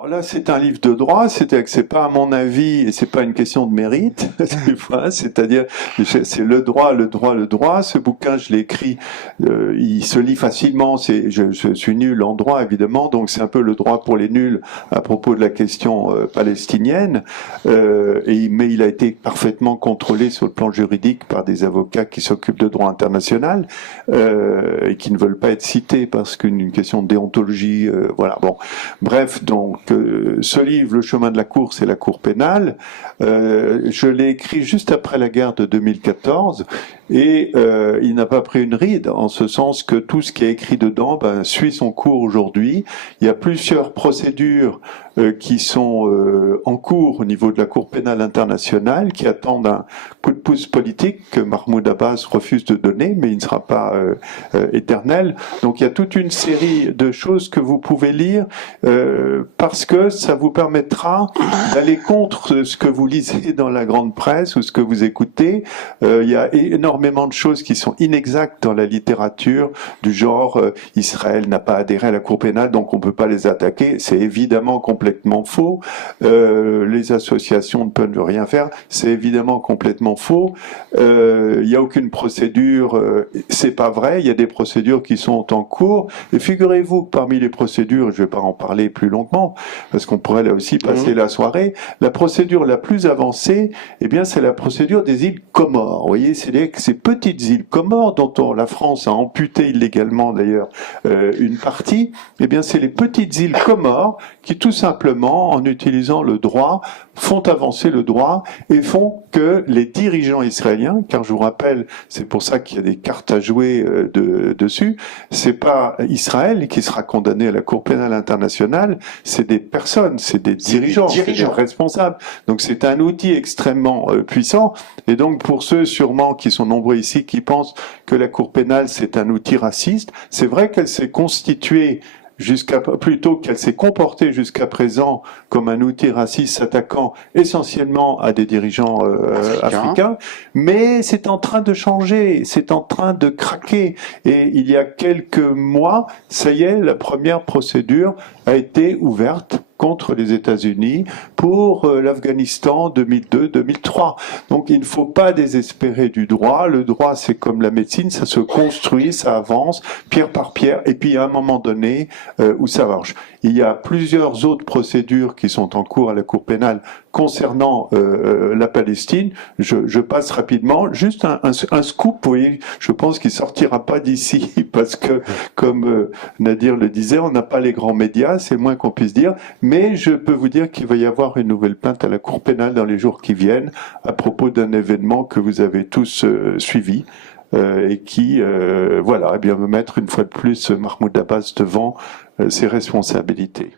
Alors là, c'est un livre de droit, c'est-à-dire que c'est pas à mon avis et c'est pas une question de mérite, tu vois, c'est-à-dire c'est le droit, le droit, le droit. Ce bouquin, je l'ai écrit, il se lit facilement. Je suis nul en droit évidemment, donc c'est un peu le droit pour les nuls à propos de la question palestinienne. Mais il a été parfaitement contrôlé sur le plan juridique par des avocats qui s'occupent de droit international et qui ne veulent pas être cités parce qu'une question de déontologie, voilà. Bon, bref, donc ce livre, Le chemin de la cour, c'est la cour pénale. Je l'ai écrit juste après la guerre de 2014 et il n'a pas pris une ride en ce sens que tout ce qui est écrit dedans suit son cours aujourd'hui. Il y a plusieurs procédures qui sont en cours au niveau de la Cour pénale internationale, qui attendent un coup de pouce politique que Mahmoud Abbas refuse de donner, mais il ne sera pas éternel. Donc il y a toute une série de choses que vous pouvez lire parce que ça vous permettra d'aller contre ce que vous lisez dans la grande presse ou ce que vous écoutez. Il y a énormément de choses qui sont inexactes dans la littérature, du genre Israël n'a pas adhéré à la Cour pénale, donc on peut pas les attaquer. C'est évidemment complètement faux. Les associations ne peuvent rien faire. C'est évidemment complètement faux. Il n'y a aucune procédure. C'est pas vrai. Il y a des procédures qui sont en cours. Et figurez-vous que parmi les procédures, je vais pas en parler plus longuement parce qu'on pourrait là aussi passer la soirée. La procédure la plus avancée, eh bien, c'est la procédure des îles Comores. Vous voyez, c'est ces petites îles Comores dont la France a amputé illégalement d'ailleurs une partie. Eh bien, c'est les petites îles Comores qui tout simplement, en utilisant le droit, font avancer le droit et font que les dirigeants israéliens, car je vous rappelle, c'est pour ça qu'il y a des cartes à jouer dessus, c'est pas Israël qui sera condamné à la Cour pénale internationale, c'est des personnes, c'est des dirigeants, c'est des responsables. Donc c'est un outil extrêmement puissant. Et donc pour ceux sûrement qui sont nombreux ici qui pensent que la Cour pénale c'est un outil raciste, c'est vrai qu'elle s'est constituée plutôt qu'elle s'est comportée jusqu'à présent comme un outil raciste s'attaquant essentiellement à des dirigeants africains, mais c'est en train de changer, c'est en train de craquer. Et il y a quelques mois, ça y est, la première procédure a été ouverte contre les États-Unis pour l'Afghanistan 2002-2003. Donc il ne faut pas désespérer du droit. Le droit, c'est comme la médecine, ça se construit, ça avance, pierre par pierre, et puis à un moment donné où ça marche. Il y a plusieurs autres procédures qui sont en cours à la Cour pénale concernant la Palestine. Je passe rapidement. Juste un scoop, vous voyez, je pense qu'il sortira pas d'ici parce que, comme Nadir le disait, on n'a pas les grands médias, c'est le moins qu'on puisse dire. Mais je peux vous dire qu'il va y avoir une nouvelle plainte à la Cour pénale dans les jours qui viennent à propos d'un événement que vous avez tous suivi. Et qui, voilà, eh bien, veut mettre une fois de plus Mahmoud Abbas devant ses responsabilités.